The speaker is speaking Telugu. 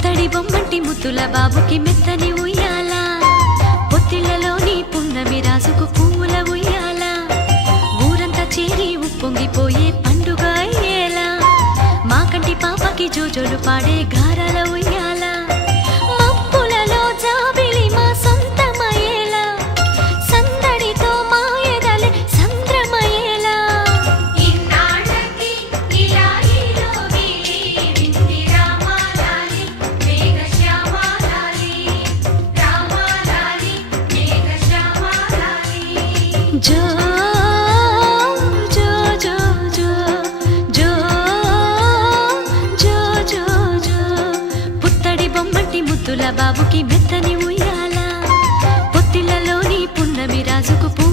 పుత్తడి బొమ్మంటి ముద్దుల బాబుకి మెత్తని ఉయ్యాల. పొత్తిళ్ళలోని పున్నమి రాసుకు పువ్వుల ఉయ్యాల. ఊరంతా చేరి ఉప్పొంగిపోయే పండుగ అయ్యేలా. మా కంటి పాపకి జోజోలు పాడే గారాల ఉయ్యాల. బాబుకి మెత్తని ఉయ్యాలా. పొత్తిలలోని పున్నమి రాజుకు పూ